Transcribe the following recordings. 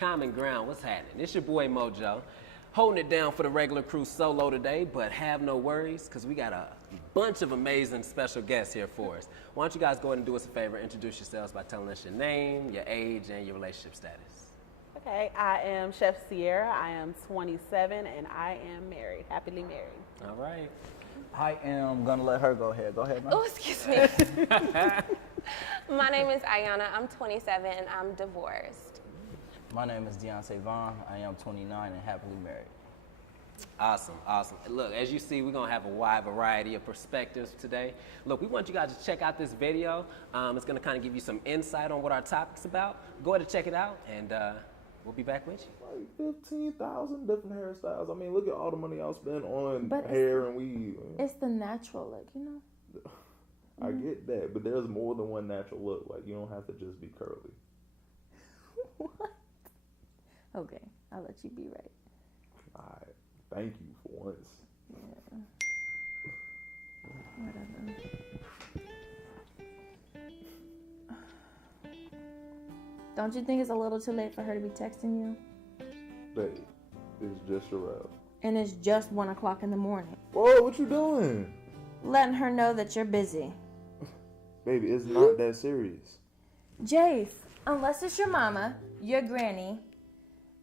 Common Ground, what's happening? It's your boy Mojo, holding it down for the regular crew solo today, but have no worries, because we got a bunch of amazing special guests here for us. Why don't you guys go ahead and do us a favor, introduce yourselves by telling us your name, your age, and your relationship status. Okay, I am Chef Sierra. I am 27 and I am married, happily married. All right. I am gonna let her go ahead. Go ahead, man. Oh, excuse me. My name is Ayana. I'm 27 and I'm divorced. My name is Deontay Vaughn. I am 29 and happily married. Awesome, awesome. Look, as you see, we're gonna have a wide variety of perspectives today. Look, we want you guys to check out this video. It's gonna kind of give you some insight on what our topic's about. Go ahead and check it out, and we'll be back with you. Like 15,000 different hairstyles. I mean, look at all the money y'all spend on But hair and weave. It's the natural look, you know? I get that, but there's more than one natural look. Like, you don't have to just be curly. What? Okay, I'll let you be right. Alright, thank you for once. Yeah. Whatever. Don't you think it's a little too late for her to be texting you? Babe, it's just Sherelle. And it's just 1 o'clock in the morning. Whoa, what you doing? Letting her know that you're busy. Baby, it's not that serious. Jace, unless it's your mama, your granny,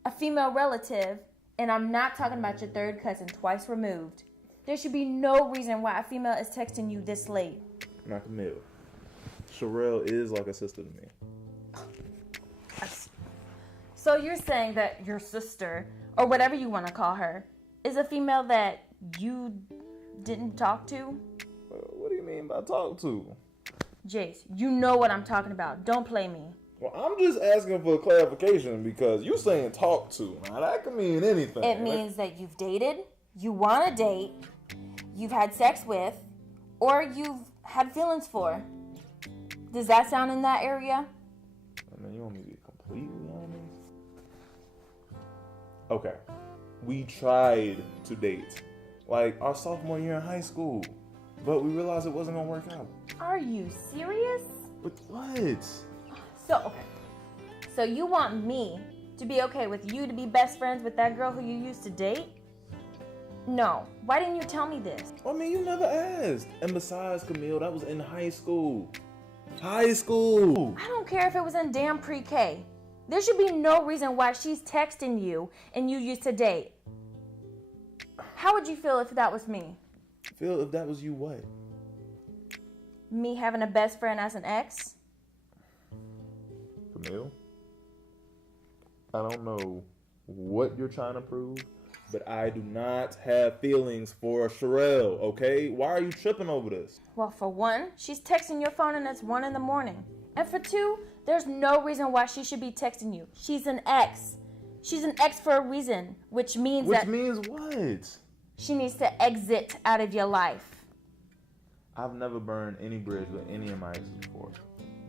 a female relative, and I'm not talking about your third cousin twice removed, there should be no reason why a female is texting you this late. Not Camille. Sherelle is like a sister to me. So you're saying that your sister, or whatever you want to call her, is a female that you didn't talk to? What do you mean by talk to? Jace, you know what I'm talking about. Don't play me. Well, I'm just asking for clarification because you saying talk to. Now, that can mean anything. It means that you've dated, you want to date, you've had sex with, or you've had feelings for. Does that sound in that area? I mean, you want me to be completely honest? Okay. We tried to date. Like, our sophomore year in high school. But we realized it wasn't going to work out. Are you serious? But what? So you want me to be okay with you to be best friends with that girl who you used to date? No. Why didn't you tell me this? I mean, you never asked. And besides, Camille, that was in high school. High school! I don't care if it was in damn pre-K. There should be no reason why she's texting you and you used to date. How would you feel if that was me? Phil, if that was you, what? Me having a best friend as an ex? Camille? I don't know what you're trying to prove, but I do not have feelings for Sherelle, okay? Why are you tripping over this? Well, for one, she's texting your phone and it's 1 in the morning. And for two, there's no reason why she should be texting you. She's an ex. She's an ex for a reason, which means Which means what? she needs to exit out of your life. I've never burned any bridge with any of my exes before.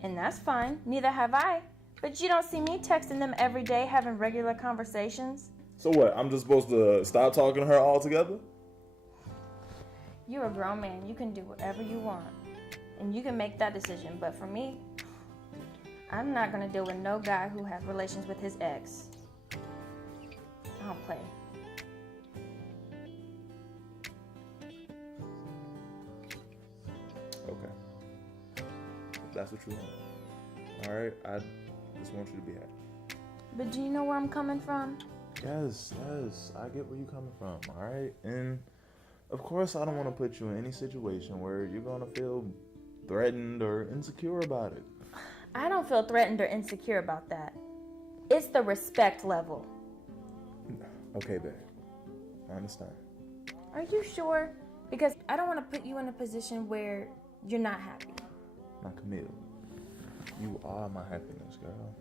And that's fine. Neither have I. But you don't see me texting them every day, having regular conversations. So what? I'm just supposed to stop talking to her altogether? You're a grown man. You can do whatever you want. And you can make that decision. But for me, I'm not going to deal with no guy who has relations with his ex. I don't play. Okay. If that's what you want. Alright, I just want you to be happy. But do you know where I'm coming from? Yes, I get where you're coming from, alright? And of course I don't want to put you in any situation where you're going to feel threatened or insecure about it. I don't feel threatened or insecure about that. It's the respect level. Okay, babe. I understand. Are you sure? Because I don't want to put you in a position where you're not happy. Now, Camille, you are my happiness, girl.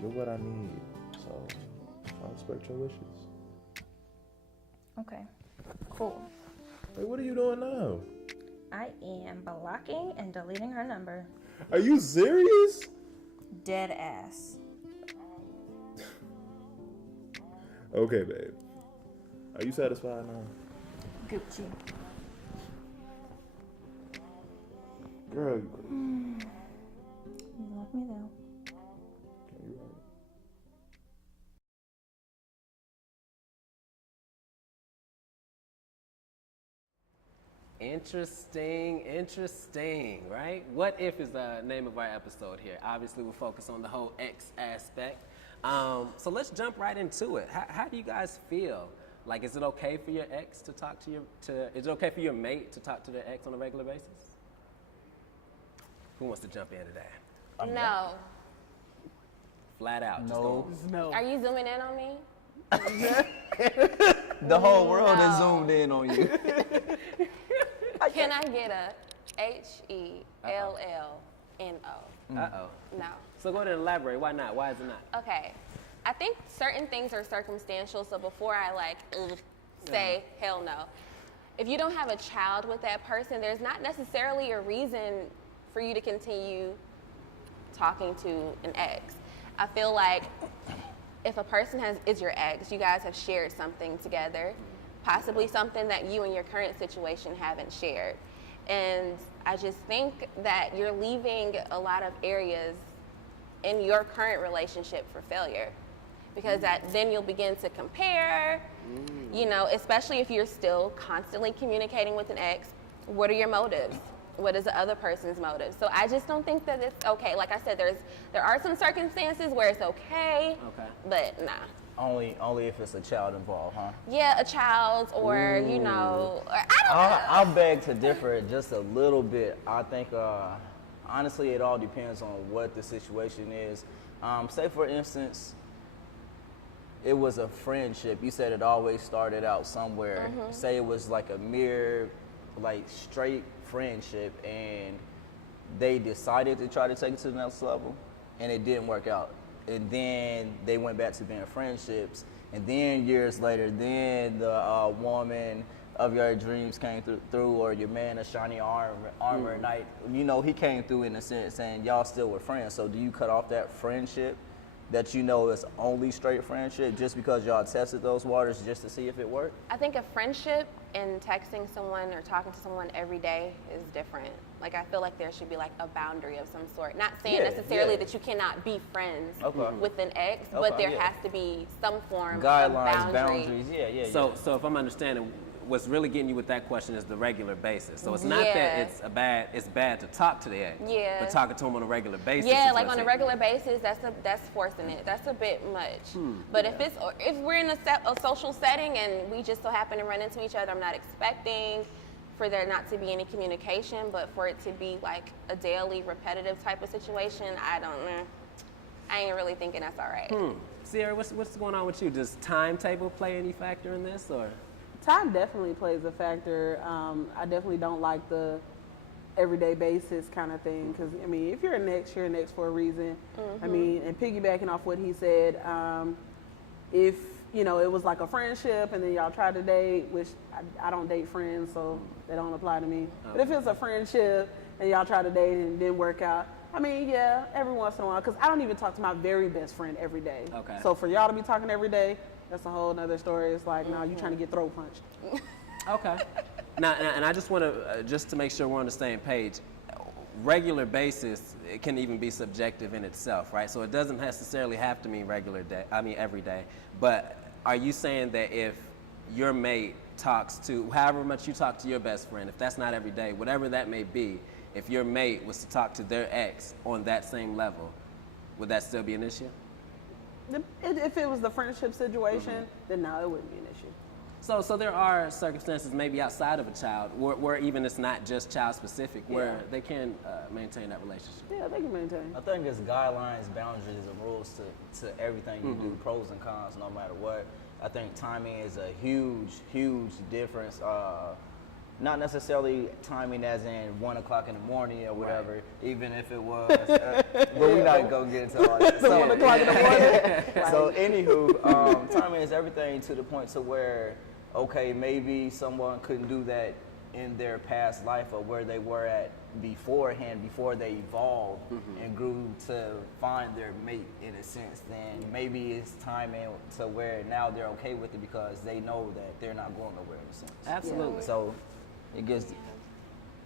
You're what I need, so I respect your wishes. Okay, cool. Hey, what are you doing now? I am blocking and deleting her number. Are you serious? Dead ass. Okay, babe. Are you satisfied now? Gucci. Girl. You love me though. Can you Interesting, right? What if is the name of our episode here. Obviously, we'll focus on the whole ex aspect. So let's jump right into it. How do you guys feel? Like, is it okay for your ex to talk to is it okay for your mate to talk to their ex on a regular basis? Who wants to jump into that? No. Flat out. Just No. No. Are you zooming in on me? The whole world is No. zoomed in on you. Can I get a HELLNO? Uh-oh. No. So go ahead and elaborate. Why not? Why is it not? Okay. I think certain things are circumstantial, so before I say hell no. If you don't have a child with that person, there's not necessarily a reason for you to continue talking to an ex. I feel like if a person is your ex, you guys have shared something together, possibly something that you in your current situation haven't shared. And I just think that you're leaving a lot of areas in your current relationship for failure. Because then you'll begin to compare, especially if you're still constantly communicating with an ex. What are your motives? What is the other person's motive? So I just don't think that it's okay. Like I said, there are some circumstances where it's okay. But nah. Only if it's a child involved, huh? Yeah, a child or, or I don't know. I'll beg to differ just a little bit. I think, honestly, it all depends on what the situation is. Say, for instance, it was a friendship. You said it always started out somewhere. Say it was like a mere, straight friendship, and they decided to try to take it to the next level, and it didn't work out. And then they went back to being friendships, and then years later, then the woman of your dreams came through, or your man of shiny armor knight. He came through in a sense, and y'all still were friends. So do you cut off that friendship that is only straight friendship just because y'all tested those waters just to see if it worked? I think a friendship and texting someone or talking to someone every day is different. I feel like there should be a boundary of some sort. Not saying necessarily that you cannot be friends with an ex, but there has to be some form guidelines, of boundaries. So if I'm understanding, what's really getting you with that question is the regular basis. So it's not that it's bad to talk to the ex, but talking to them on a regular basis. Yeah, on a regular basis, that's forcing it. That's a bit much. But if we're in a social setting and we just so happen to run into each other, I'm not expecting for there not to be any communication, but for it to be a daily, repetitive type of situation, I don't know. I ain't really thinking that's all right. Sierra, what's going on with you? Does timetable play any factor in this, or? Time definitely plays a factor. I definitely don't like the everyday basis kind of thing, because if you're an ex, you're an ex for a reason. And piggybacking off what he said, if it was like a friendship and then y'all tried to date, which I don't date friends, so they don't apply to me. But if it's a friendship and y'all tried to date and it didn't work out, every once in a while, because I don't even talk to my very best friend every day. Okay. So for y'all to be talking every day, that's a whole nother story. It's like, no, you trying to get throat punched. Okay. Now, and I just want to, just to make sure we're on the same page, regular basis, it can even be subjective in itself, right? So it doesn't necessarily have to mean every day. But are you saying that if your mate talks to, however much you talk to your best friend, if that's not every day, whatever that may be, if your mate was to talk to their ex on that same level, would that still be an issue? If it was the friendship situation, then no, it wouldn't be an issue. So there are circumstances maybe outside of a child where even it's not just child specific, where they can maintain that relationship. Yeah, they can maintain. I think there's guidelines, boundaries, and rules to everything you do, pros and cons, no matter what. I think timing is a huge, huge difference. Not necessarily timing as in 1 o'clock in the morning or whatever, even if it was, but we're not going to get into all that. So 1 o'clock in the morning. So anywho, timing is everything to the point to where, okay, maybe someone couldn't do that in their past life or where they were at beforehand, before they evolved and grew to find their mate in a sense, then maybe it's timing to where now they're okay with it because they know that they're not going nowhere in a sense. Absolutely. So it gets.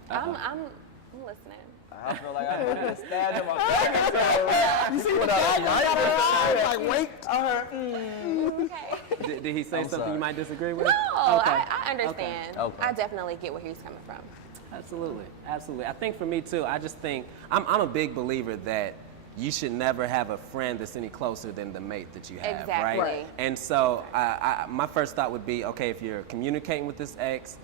I'm listening. I feel like I need to stand in my back. So, you see what I like, wait. Okay. Did he say I'm something sorry. you might disagree with? No, Okay. I understand. Okay. I definitely get where he's coming from. Absolutely, absolutely. I think for me too, I just think I'm a big believer that you should never have a friend that's any closer than the mate that you have, Exactly. right? And so my first thought would be, okay, if you're communicating with this ex,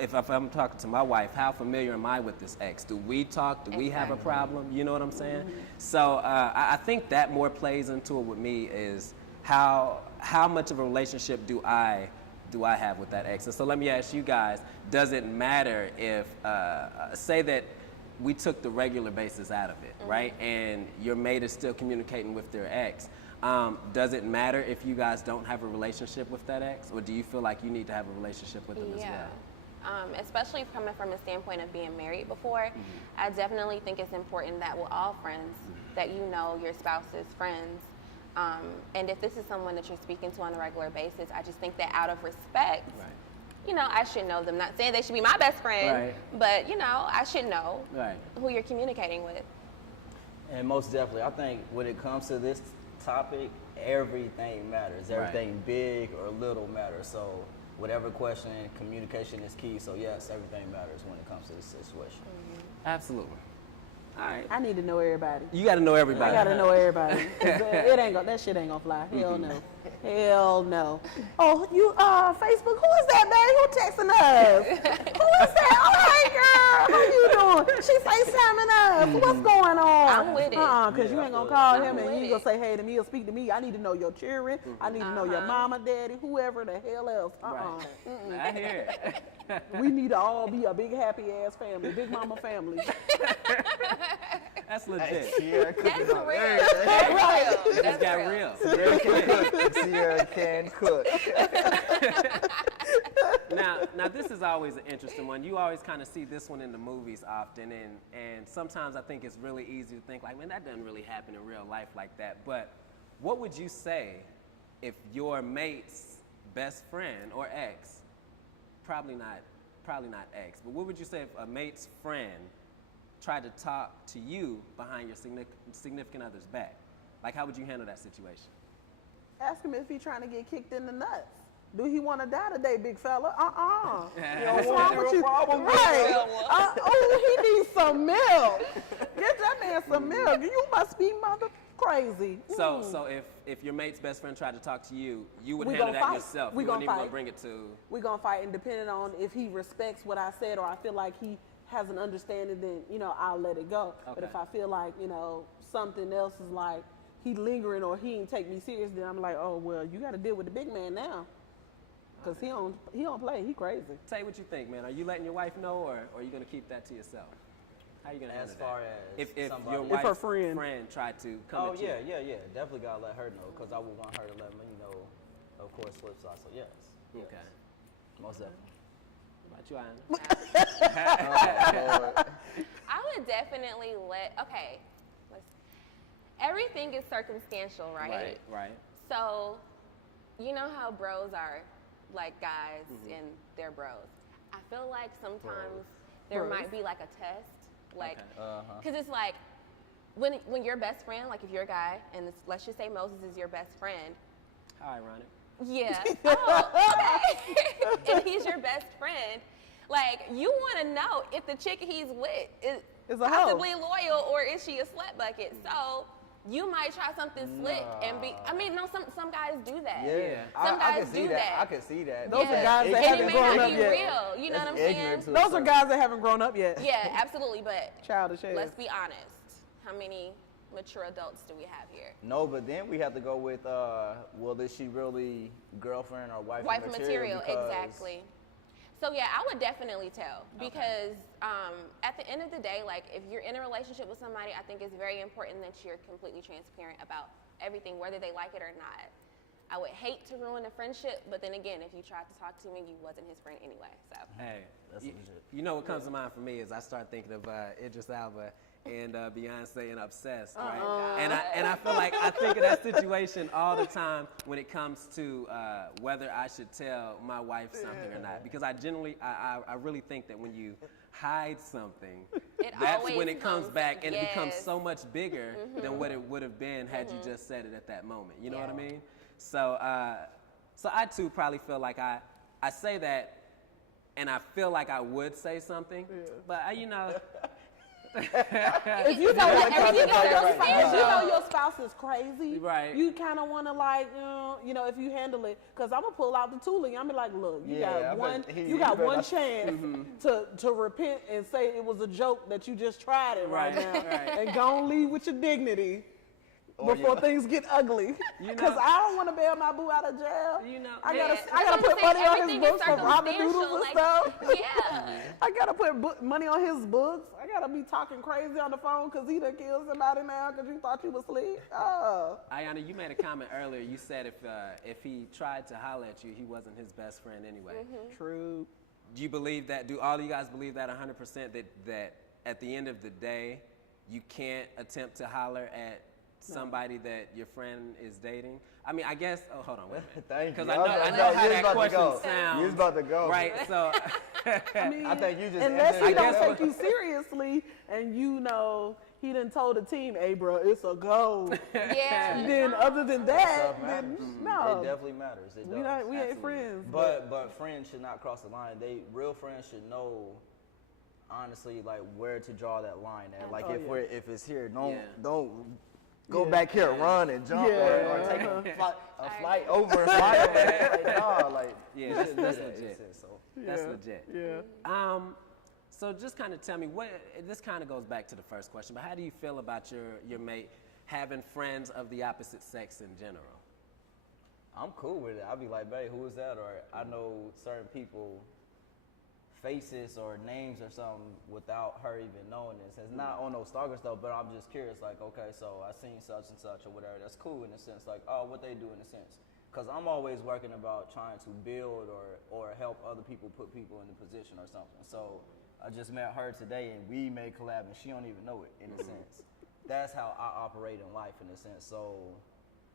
if I'm talking to my wife, how familiar am I with this ex? Do we talk? Do we have a problem? You know what I'm saying? So I think that more plays into it with me is how much of a relationship do I have with that ex? And so let me ask you guys, does it matter if, say that we took the regular basis out of it, right? And your mate is still communicating with their ex. Does it matter if you guys don't have a relationship with that ex? Or do you feel like you need to have a relationship with them as well? Especially coming from a standpoint of being married before, I definitely think it's important that with all friends, that you know your spouse's friends. And if this is someone that you're speaking to on a regular basis, I just think that out of respect, you know, I should know them. Not saying they should be my best friend, but, you know, I should know who you're communicating with. And most definitely, I think when it comes to this topic, everything matters. Everything big or little matters. So whatever question, communication is key. So yes, everything matters when it comes to this situation. Absolutely. All right. I need to know everybody. You got to know everybody. I gotta know everybody. 'Cause that shit ain't gonna fly. Hell no. Hell no. Oh, you Facebook? Who is that, babe? Who texting us? Who is that? Oh, hey girl, how you doing? She FaceTiming us. What's going on? I'm with it. Cause you ain't gonna call him and with you ain't gonna it. say hey to me or speak to me. I need to know your children. I need to know your mama, daddy, whoever the hell else. I hear it. We need to all be a big happy ass family, big mama family. That's legit. Sierra That's cooking real. up That's real. It's That's got real. real. Sierra can cook. Now this is always an interesting one. You always kind of see this one in the movies often, and sometimes I think it's really easy to think like, man, that doesn't really happen in real life like that. But what would you say if your mate's best friend or ex, probably not ex, but what would you say if a mate's friend tried to talk to you behind your significant other's back? Like, how would you handle that situation? Ask him if he's trying to get kicked in the nuts. Do he want to die today, big fella? What's wrong with you? Right. Oh, he needs some milk. Get that man some milk. You must be mother crazy. So if your mate's best friend tried to talk to you, you would We handle gonna that fight. yourself. We You gonna wouldn't even fight. gonna bring it to. We're going to fight, and depending on if he respects what I said or I feel like he has an understanding, then, you know, I'll let it go. But Okay. if I feel like, you know, something else is like he lingering or he ain't take me serious, then I'm like, oh, well, you got to deal with the big man now. Because he don't play. He crazy. Say what you think, man. Are you letting your wife know, or are you gonna keep that to yourself? How are you gonna handle As far that? as if somebody- your If wife's her friend tried to come Oh at you. yeah. Definitely gotta let her know because I would want her to let me know. Of course, flip side. So yes. Okay. Most definitely. What about you, Anna? I would definitely everything is circumstantial, right? Right. So, you know how bros are, like guys and they're bros. I feel like sometimes there Bros. might be like a test, like, Okay. because it's like when your best friend, like if you're a guy and let's just say Moses is your best friend, How ironic. yeah, oh, okay, and he's your best friend, like you want to know if the chick he's with is a hoe. possibly loyal or is she a slut bucket. So you might try something slick and be. I mean, no, some guys do that. Yeah. Some I guys can see do that. that. I can see that. Those are guys that And haven't it may grown not up be yet. real. You know what I'm saying? Those are guys that haven't grown up yet. Yeah, absolutely. But Childish ass. let's be honest. How many mature adults do we have here? No, but then we have to go with, well, is she really girlfriend or wife Material, because- exactly. So yeah, I would definitely tell because at the end of the day, like if you're in a relationship with somebody, I think it's very important that you're completely transparent about everything, whether they like it or not. I would hate to ruin a friendship, but then again, if you tried to talk to me, you wasn't his friend anyway. So Hey, That's you, legit. you know what comes to mind for me is I start thinking of Idris Elba and Beyonce and Obsessed, right? And I feel like I think of that situation all the time when it comes to whether I should tell my wife something or not, because I really think that when you hide something, that's when it comes back and it becomes so much bigger than what it would have been had you just said it at that moment. You know what I mean? So so I too probably feel like I say that, and I feel like I would say something, but if you know your spouse is crazy, right? You kind of want to like, if you handle it, because I'm gonna pull out the tooling. I'm be like, look, you got one chance to repent and say it was a joke that you just tried it right now, and go and leave with your dignity. Before things get ugly, because I don't want to bail my boo out of jail. I gotta put money on his books for robbing noodles and stuff. Yeah, I gotta put money on his books. I gotta be talking crazy on the phone because he done killed somebody now because you thought you was asleep. Oh. Ayana, you made a comment earlier. You said if he tried to holler at you, he wasn't his best friend anyway. True. Do you believe that? Do all of you guys believe that 100%? That at the end of the day, you can't attempt to holler at somebody that your friend is dating? I mean, I guess. Oh, hold on, wait a minute. Thank you. Because I know how that question sounds. You was about to go. Right. So I mean, I think you just unless he don't guess take you seriously, and he done told the team, "Hey, bro, it's a go." yeah. Then other than that, Stuff matters. then no, It definitely matters. It does. we ain't friends. But friends should not cross the line. Real friends should know, honestly, like where to draw that line at. Like if it's here, don't go back here, run and jump, or take a flight over and fly over. that's legit. That's legit. Yeah. So just kind of tell me this kind of goes back to the first question, but how do you feel about your mate having friends of the opposite sex in general? I'm cool with it. I'll be like, babe, who is that? Or I know certain people, faces or names or something without her even knowing this. It's not on no stalker stuff, but I'm just curious, like, okay, so I seen such and such or whatever. That's cool in a sense, like, oh, what they do in a sense. Because I'm always working about trying to build or help other people put people in a position or something. So I just met her today and we made collab and she don't even know it in a sense. That's how I operate in life in a sense. So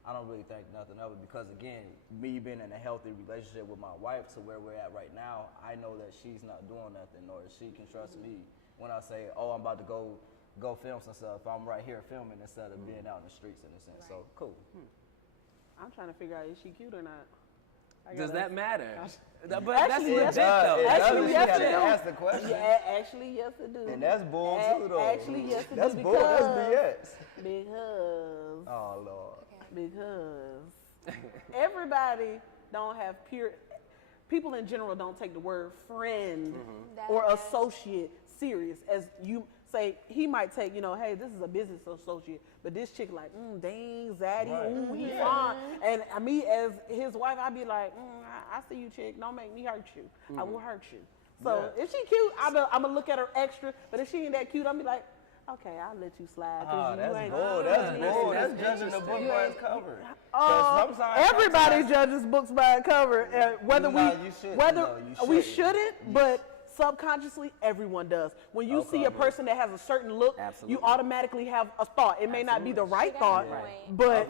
I don't really think nothing of it because, again, me being in a healthy relationship with my wife to where we're at right now, I know that she's not doing nothing or she can trust me when I say, oh, I'm about to go film some stuff. I'm right here filming instead of being out in the streets in a sense. Right. So, cool. I'm trying to figure out is she cute or not. Does that matter? But Actually, that's legit, though. Actually, yes, it do. Ask the question. Yeah, actually, yes, it do. And that's bull, too, though. Actually, yes, it that's do. Bull, that's BS. Because. Oh, Lord. Because everybody don't have people in general don't take the word friend or associate serious. As you say, he might take, hey, this is a business associate, but this chick like, dang, zaddy, he fine. And me as his wife, I'd be like, I see you, chick, don't make me hurt you. I will hurt you. So if she cute, I'm gonna look at her extra, but if she ain't that cute, I'm be like, okay, I'll let you slide. Oh, that's ain't bull. That's bull. That's judging the book by its cover. Everybody judges books by its cover, whether we shouldn't, but subconsciously everyone does. When you see a person that has a certain look, you automatically have a thought. It may not be the right thought, but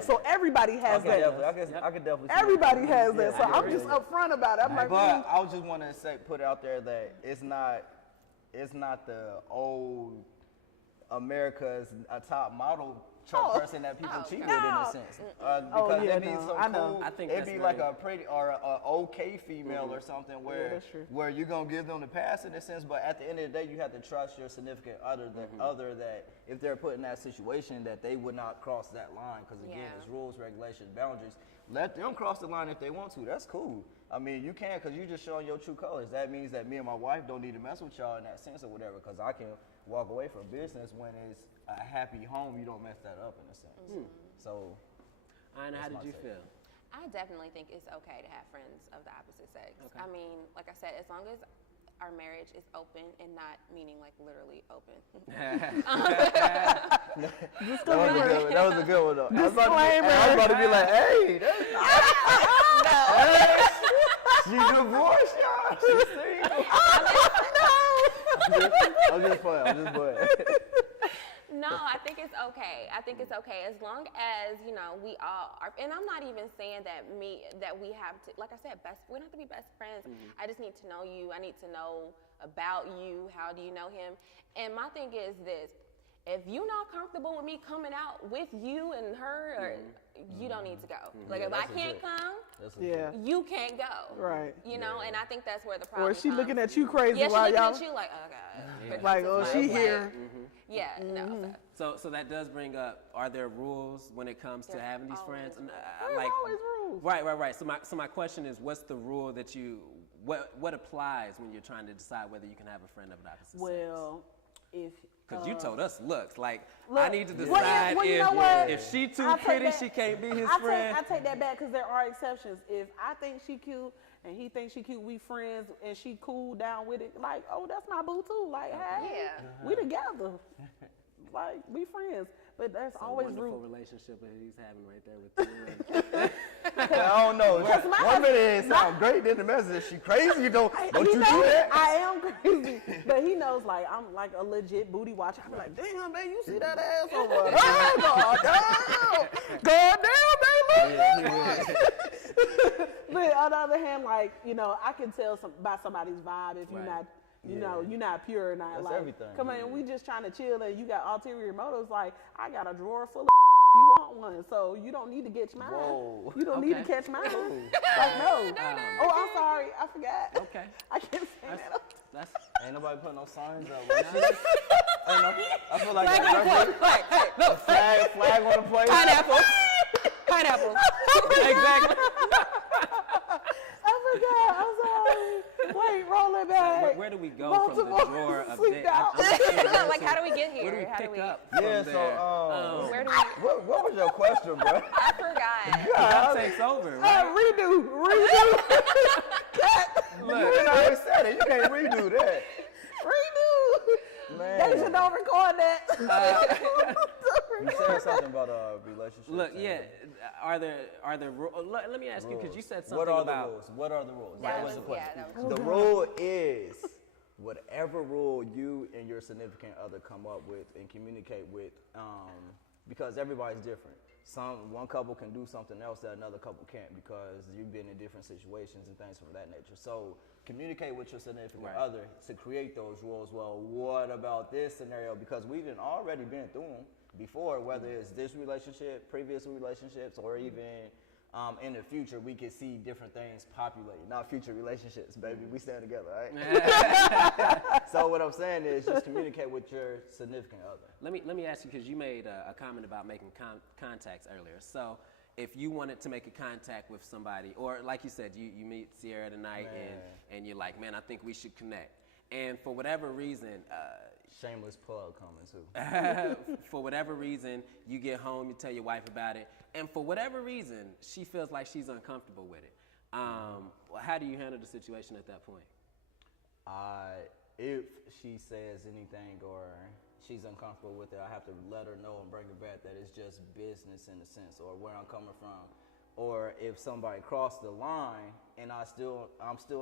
so everybody has that. I could definitely. Everybody has that. So I'm just upfront about it. I'm like, but I just want to put out there that it's not the old America's a top model person that people cheat with in a sense. Because it'd be so cool. I think it'd be like a pretty or a okay female or something where you're gonna give them the pass in a sense, but at the end of the day you have to trust your significant other that if they're put in that situation that they would not cross that line. Because again, it's rules, regulations, boundaries. Let them cross the line if they want to. That's cool. I mean, you can because you're just showing your true colors. That means that me and my wife don't need to mess with y'all in that sense or whatever, because I can walk away from business when it's a happy home. You don't mess that up in a sense. So, Anna, how did you feel? I definitely think it's okay to have friends of the opposite sex. Okay. I mean, like I said, as long as our marriage is open and not meaning like literally open. That was a good one though. I was about to be like, hey, she's divorced, y'all. She's single. I'm just playing. No, I think it's okay. I think it's okay as long as, you know, we all are. And I'm not even saying that we have to, like I said, we don't have to be best friends. I just need to know you. I need to know about you. How do you know him? And my thing is this. If you're not comfortable with me coming out with you and her, you don't need to go. Like, if I can't come, you can't go. Right. You know, and I think that's where the problem Or is she comes. looking at you crazy Yeah, she while looking y'all at you like, oh, God. Yeah. Like, oh, she here. Yeah, no. So that does bring up, are there rules when it comes to having these friends? And, There's always rules. Right. So my question is, what's the rule that what applies when you're trying to decide whether you can have a friend of the opposite sex? Well, if because you told us looks like look, I need to decide if she too I'll take pretty, that- she can't be his I friend. I take that back because there are exceptions. If I think she cute and he thinks she cute, we friends, and she cool down with it. Like, oh, that's my boo too. Like, hey, we together. Like, we friends. But that's It's a always wonderful rude. relationship that he's having right there with you. I don't know. One minute it sounds great, then the message, she crazy, don't you do that? I am crazy, but he knows like I'm like a legit booty watcher. I be like, damn, babe, you see that ass over there? Oh, God damn, babe, But on the other hand, like, you know, I can tell by somebody's vibe if you're not, you know, you're not pure or not. That's like, everything. Come on, we just trying to chill and you got ulterior motives. Like, I got a drawer full of you want one, so you don't need to catch mine. Whoa. You don't need to catch mine. Like, no. Oh, I'm sorry, I forgot. Okay. I can't say that. That's Ain't nobody putting no signs up. Like, I feel like a flag on the plate. Pineapple. exactly. I forgot. I'm sorry. Wait, roll it back. Where do we go from the drawer of Sleep dick? out. Like, how do we get here? Where do we How pick up Yeah, from there? so Where do we? what was your question, bro? I forgot. That takes over, right? Redo. You already said it. You can't redo that. Redo. Man. They should don't record that. You said something about a relationship. Look, are there let me ask you, because you said something What are about the rules? What are the rules? That That was was- the question. yeah, that was- The rule is whatever rule you and your significant other come up with and communicate with, because everybody's different. One couple can do something else that another couple can't because you've been in different situations and things from that nature. So communicate with your significant other to create those rules. Well, what about this scenario? Because we've already been through them before, whether it's this relationship, previous relationships, or even in the future, we could see different things populate. Not future relationships, baby. We stand together, right? So what I'm saying is just communicate with your significant other. Let me ask you, because you made a comment about making contacts earlier. So if you wanted to make a contact with somebody, or like you said, you meet Sierra tonight and you're like, man, I think we should connect. And for whatever reason, Shameless plug coming too. for whatever reason, you get home, you tell your wife about it, and for whatever reason, she feels like she's uncomfortable with it. How do you handle the situation at that point? If she says anything or she's uncomfortable with it, I have to let her know and bring her back that it's just business in a sense, or where I'm coming from. Or if somebody crossed the line and I'm still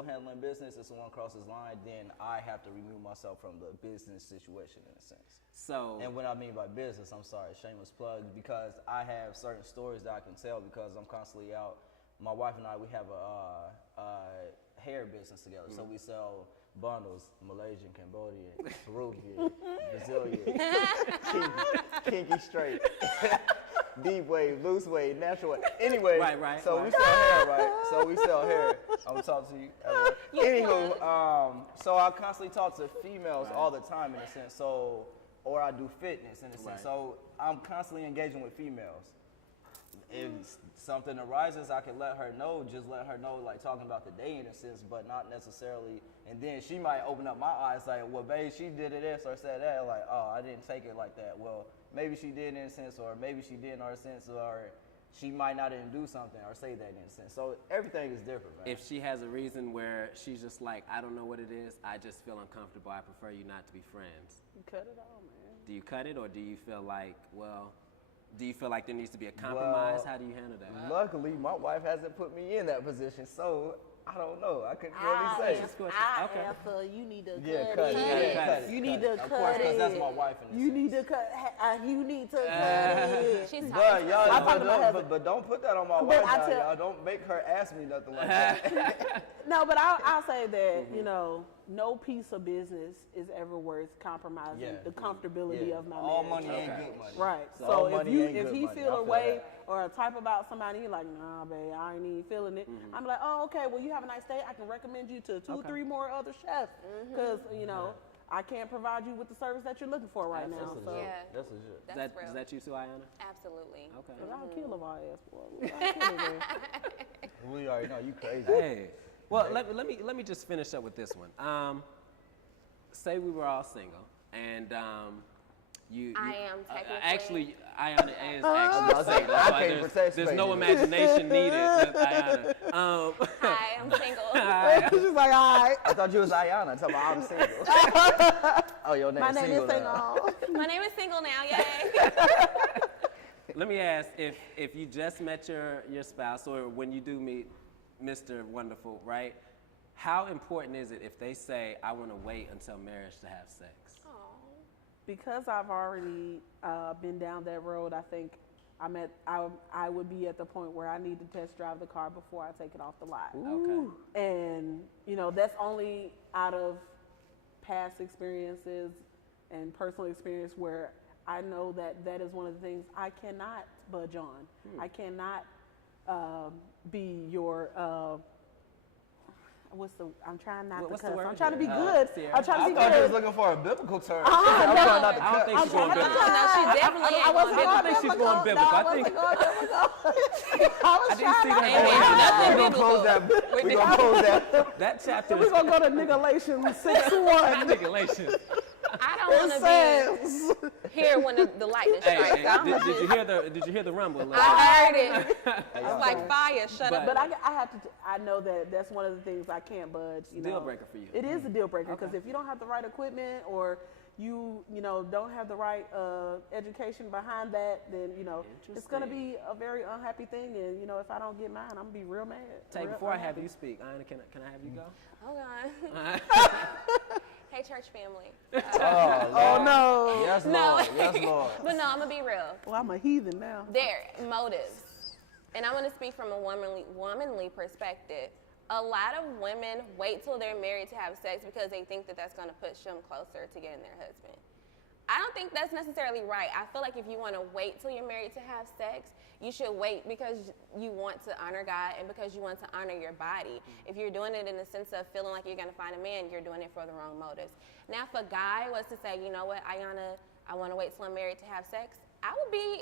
handling business and someone crosses the line, then I have to remove myself from the business situation in a sense. So, And what I mean by business, I'm sorry, shameless plug, because I have certain stories that I can tell because I'm constantly out. My wife and I, we have a hair business together. So we sell bundles, Malaysian, Cambodian, Peruvian, Brazilian, kinky straight. Deep wave, loose wave, natural wave. Anyway, so we sell hair, right? So we sell hair. I'm gonna talk to you. Anywho, so I constantly talk to females all the time in a sense. So, or I do fitness in a sense. So I'm constantly engaging with females. If something arises, I can let her know, just let her know, like talking about the day in a sense, but not necessarily. And then she might open up my eyes like, well, babe, she did this or said that. Like, oh, I didn't take it like that. Well, maybe she did in a sense, or maybe she didn't in a sense, or she might not even do something or say that in a sense. So everything is different, man. if she has a reason where she's just like, I don't know what it is, I just feel uncomfortable, I prefer you not to be friends. You cut it all, man. Do you cut it, or do you feel like, do you feel like there needs to be a compromise? How do you handle that? Luckily, my wife hasn't put me in that position, so I don't know. I couldn't really say. I Okay. answer, you need to Yeah, cut cut it. it. You need to Of cut course, because it. that's my wife in this You need sense. to cut. You need to cut it. She's But talking to y'all, I'm talking about but don't put that on my But wife. I Now, tell- y'all don't make her ask me nothing like that. No, but I'll say that, you know, no piece of business is ever worth compromising Yeah. the comfortability Yeah. of my All marriage. money ain't good money. Right. All So money ain't if good he money. feel I a feel way that. or a type about somebody, you're like, nah, babe, I ain't even feeling it. I'm like, oh, okay, well, you have a nice day. I can recommend you to two, three more other chefs because, you know, I can't provide you with the service that you're looking for right now. That's So legit. Yeah. That's legit. That's real. Is that you too, Ayana? Absolutely. Okay. Cause I'll kill a ass, boy. I'll kill her. We already know you crazy. Hey, well, let me just finish up with this one. Say we were all single, and I am technically. actually, Ayana is I was actually saying, single. I so can't participate there's no in it. imagination needed with Ayana. Hi, I'm single. She's like, all right. I thought you was Ayana. Talking about I'm single. Oh, your name My is name single is now. Single. My name is single now. Yay. Let me ask, if you just met your spouse, or when you do meet Mr. Wonderful, right? How important is it if they say, I want to wait until marriage to have sex? Because I've already been down that road, I think I would be at the point where I need to test drive the car before I take it off the lot. Okay. And, you know, that's only out of past experiences and personal experience where I know that that is one of the things I cannot budge on. I cannot be your I'm trying not What's to the cuss. word I'm trying to be there? good. Sierra. I'm trying to I be thought you was good. looking for a biblical term. no. I'm trying not to I don't cut. think she's going biblical. No, she definitely ain't going I don't think she's going biblical. I think I didn't see that. Ain't We're nothing gonna close that. We're gonna close that. That chapter We're is going to go to Galatians 6:1. manipulation. I don't It want to says, be here when the lightning Hey, strikes. hey, I'm did you hear the rumble? I heard it. It's like fire. Shut up. but I have to. I know that that's one of the things I can't budge. You know, Deal breaker for you. It is a deal breaker because if you don't have the right equipment or you know don't have the right education behind that, then you know it's gonna be a very unhappy thing. And you know if I don't get mine, I'm gonna be real mad. Tay, real before I have unhappy. you speak, Ayana, can I have you go? Hold on. Hey, church family. Oh no! Yes, No. Lord. Yes, Lord. But no, I'm gonna be real. Well, I'm a heathen now. Their motives, and I'm gonna speak from a womanly perspective. A lot of women wait till they're married to have sex because they think that that's gonna push them closer to getting their husband. I don't think that's necessarily right. I feel like if you want to wait till you're married to have sex, you should wait because you want to honor God and because you want to honor your body. If you're doing it in the sense of feeling like you're going to find a man, you're doing it for the wrong motives. Now, if a guy was to say, you know what, Ayana, I want to wait till I'm married to have sex, I would be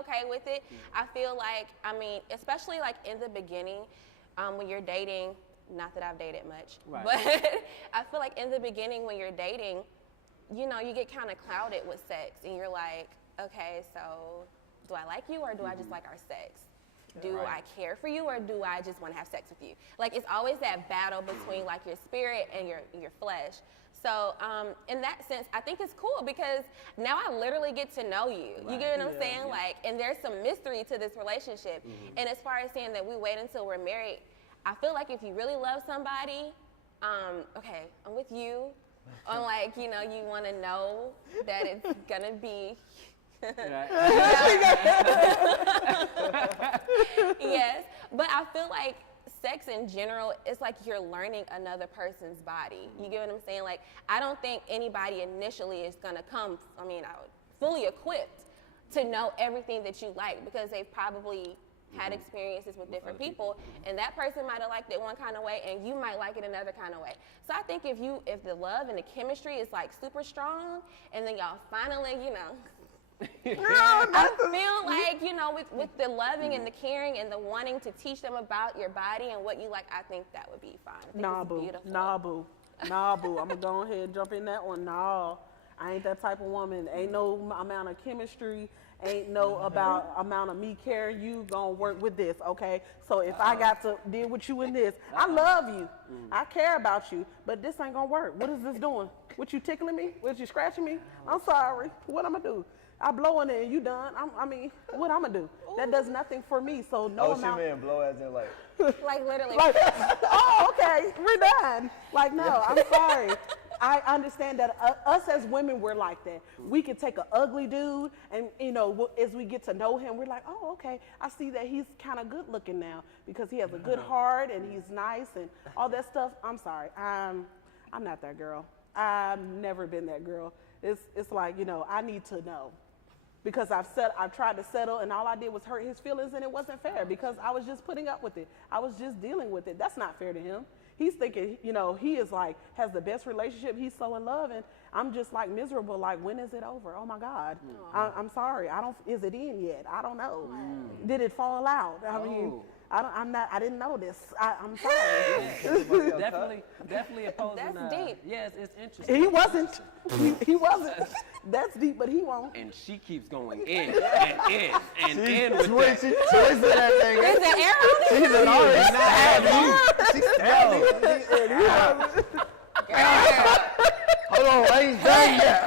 okay with it. I feel like, I mean, especially like in the beginning, when you're dating, not that I've dated much, Right. but I feel like in the beginning when you're dating, you know, you get kind of clouded with sex and you're like, okay, so do I like you or do I just like our sex? Do I care for you or do I just want to have sex with you? Like it's always that battle between like your spirit and your flesh. So in that sense, I think it's cool because now I literally get to know you. You get what I'm saying? Like, and there's some mystery to this relationship. And as far as saying that we wait until we're married, I feel like if you really love somebody, okay, I'm with you. On like, you know, you want to know that it's gonna be. Yes, but I feel like sex in general, it's like you're learning another person's body. You get what I'm saying? Like, I don't think anybody initially is gonna come, fully equipped to know everything that you like because they've probably had experiences with different people, and that person might have liked it one kind of way, and you might like it another kind of way. So I think if the love and the chemistry is like super strong, and then y'all finally, you know, I feel like, you know, with the loving and the caring and the wanting to teach them about your body and what you like, I think that would be fine. I think Nah, it's boo. beautiful. Nah, boo. Nah, boo. I'm going to go ahead and jump in that one. Nah, I ain't that type of woman. Ain't no amount of chemistry. Ain't no amount of me carrying you gonna work with this, okay? So if I got to deal with you in this, I love you. I care about you, but this ain't gonna work. What is this doing? What, you tickling me? What, you scratching me? I'm sorry. What I'm gonna do? I blow on it and you done. I mean, what I'm gonna do? That does nothing for me. So no Oh, amount. she meant blow as in like. Like literally. Like, oh, okay, we're done. Like, no, I'm sorry. I understand that us as women, we're like that. We can take an ugly dude, and as we get to know him, we're like, oh, okay, I see that he's kind of good looking now because he has a good heart and he's nice and all that stuff. I'm sorry, I'm not that girl. I've never been that girl. It's like, I need to know. Because I've tried to settle and all I did was hurt his feelings and it wasn't fair because I was just putting up with it. I was just dealing with it. That's not fair to him. He's thinking, he is like, has the best relationship. He's so in love and I'm just like miserable. Like, when is it over? Oh my God. I'm sorry. Is it in yet? I don't know. Did it fall out? I mean, I didn't know this. I'm sorry. Definitely opposing. That's deep. Yes, it's interesting. He wasn't. He wasn't. That's deep, but he won't. And she keeps going in and in with that. She twisted that thing. There's an arrow on it. She's an artist. She's Hold on, I ain't done yet.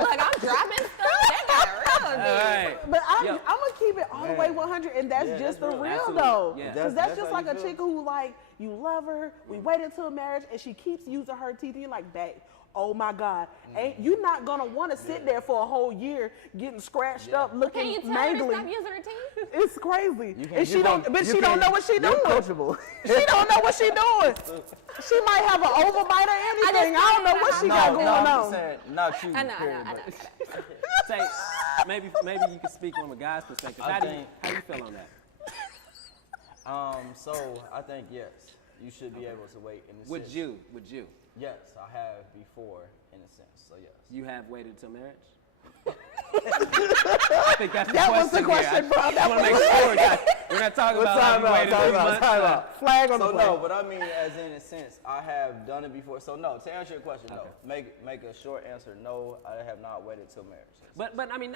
Look, I'm dropping stuff. That got real deep. All right. But I'm gonna keep it all the way 100, and that's just the real Absolutely. though. Yeah. Because That's that's just how like you a feel. chick who like you love her. We wait until marriage, and she keeps using her teeth. And you're like, babe, oh my God, ain't you not gonna want to sit there for a whole year getting scratched up, Can looking you tell her to mangly? stop using her teeth? It's crazy, You and she don't. But she don't know what she You're doing. coachable. She don't know what she doing. She might have an overbite or anything. I don't know what she got going I'm on. saying, not you. I know. period, but- Say, maybe you can speak from a guy's perspective. How do you feel on that? So I think yes, you should be able to wait in the Would sense. you? Yes, I have before in a sense. So yes. You have waited till marriage? I think that's the That question was the question, here. bro. I want to make sure, guys. We're not talking about how you waited 3 months. Flag on the So play. no, but I mean, as in a sense, I have done it before. So no, to answer your question, no. Make a short answer. No, I have not waited till marriage. But I mean,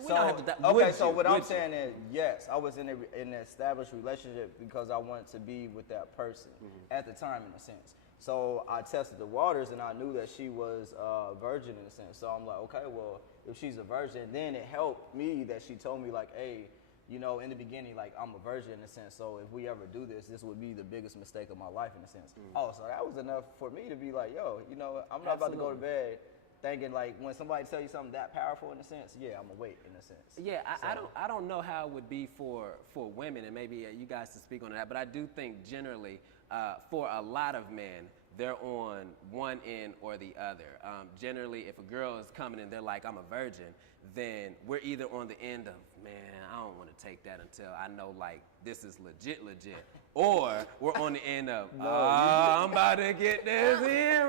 we So, don't have to. okay, would so you? what I'm Would you? saying is, yes, I was in an established relationship because I wanted to be with that person at the time, in a sense. So I tested the waters, and I knew that she was a virgin, in a sense. So I'm like, okay, well, if she's a virgin, then it helped me that she told me, like, hey, in the beginning, like, I'm a virgin, in a sense. So if we ever do this, this would be the biggest mistake of my life, in a sense. Oh, so that was enough for me to be like, yo, I'm not about to go to bed thinking, like, when somebody tell you something that powerful, in a sense, yeah, I'm gonna wait, in a sense. Yeah, I don't know how it would be for women, and maybe you guys to speak on that. But I do think generally, for a lot of men, they're on one end or the other. Generally, if a girl is coming and they're like, I'm a virgin, then we're either on the end of, man, I don't want to take that until I know, like, this is legit, or we're on the end of, I'm about to get this in,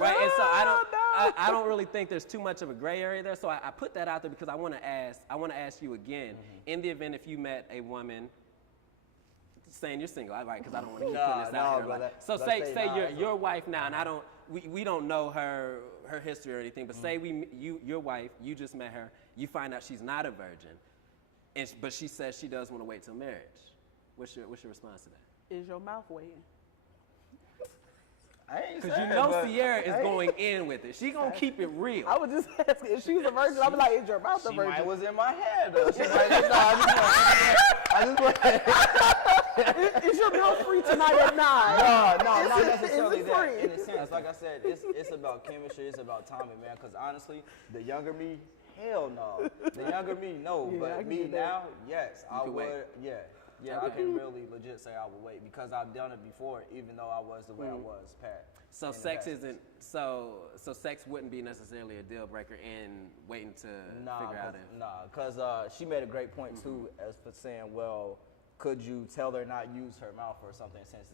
right? And so I don't really think there's too much of a gray area there. So I put that out there because I want to ask you again, in the event if you met a woman saying you're single, right? Because I don't want to keep putting this out here. brother. So say your wife now, and we don't know her history or anything, but say your wife, you just met her, you find out she's not a virgin, but she says she does want to wait till marriage. What's your response to that? Is your mouth waiting? I ain't Because saying, you know but Sierra is going in with it. She gonna keep it real. I was just asking if she's a virgin. I'm like, is your mouth a she might virgin? was in my head, though. She might Is your mouth free tonight at 9? No, not necessarily Is it that. free? In a sense, like I said, it's about chemistry. It's about timing, man. Because honestly, the younger me, hell no. The younger me, no. Yeah, I But can me get that. now, yes, I could would. wait. Yeah, I can really legit say I would wait because I've done it before, even though I was the way I was, Pat. So in the sex past. isn't so sex wouldn't be necessarily a deal breaker in waiting to figure out if. Because she made a great point too, as for saying, well, could you tell her not use her mouth or something? Since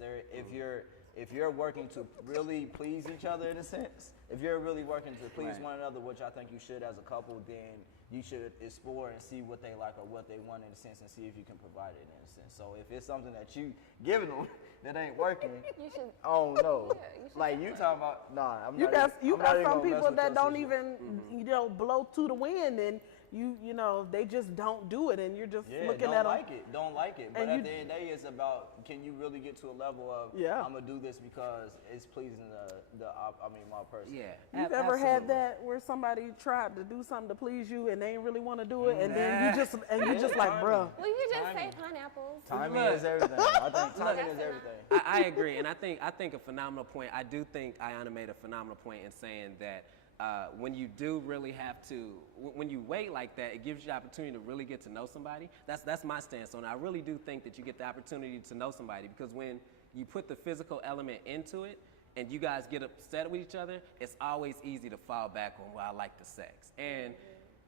if you're working to really please each other, in a sense, if you're really working to please Right. one another, which I think you should as a couple, then you should explore and see what they like or what they want, in a sense, and see if you can provide it, in a sense. So if it's something that you giving them that ain't working, You should. I don't know. Yeah, you should Like you talking about, nah, I'm You not. got I'm not some even gonna mess people with that your don't situation. even blow to the wind and you know, they just don't do it, and you're just Yeah, looking don't at them. like it. Don't like it. But And at you- the end of the day, it's about, can you really get to a level of, Yeah. I'm gonna do this because it's pleasing my person. Yeah. You've ever had that where somebody tried to do something to please you and they ain't really want to do it, and then you just like, bruh. Well, you just say pineapples. Timing Look. is everything. I think timing is everything. I agree, and I think a phenomenal point. I do think Ayana made a phenomenal point in saying that when you do really have to, when you wait like that, it gives you the opportunity to really get to know somebody. That's my stance on it. I really do think that you get the opportunity to know somebody, because when you put the physical element into it and you guys get upset with each other, it's always easy to fall back on, well, I like the sex. And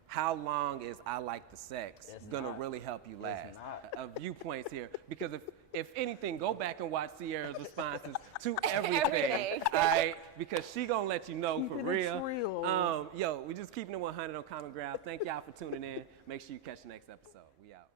how long is I like the sex It's gonna not. really help you last? not. Viewpoints here, because if anything, go back and watch Sierra's responses to everything. Everything. All right, because she gonna let you know for Keeping it real. real. Yo, we just keeping it 100 on Common Ground. Thank y'all for tuning in. Make sure you catch the next episode. We out.